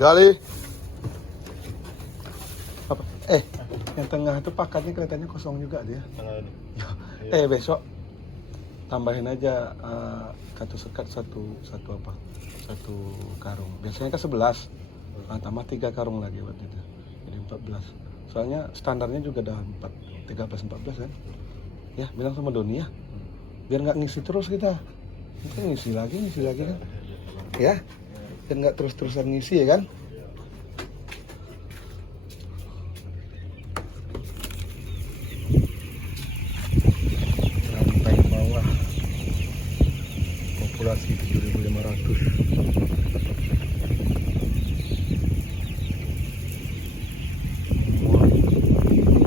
Gali. Apa? Yang tengah itu pakatnya kelihatannya kosong juga dia. Tengah ini. Ya. Besok tambahin aja satu sekat satu apa? Satu karung. Biasanya kan 11. Tambah 3 karung lagi buat itu. Jadi 14. Soalnya standarnya juga udah 13-14 kan. Ya, bilang sama Doni ya. Biar nggak ngisi terus kita. Kita ngisi lagi kan. Ya. Biar nggak terus-terusan ngisi ya kan. Rantai bawah. Populasi 7.500.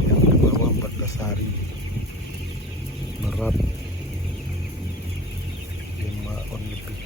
Yang di bawah 14 hari. Merat 5 on lebih.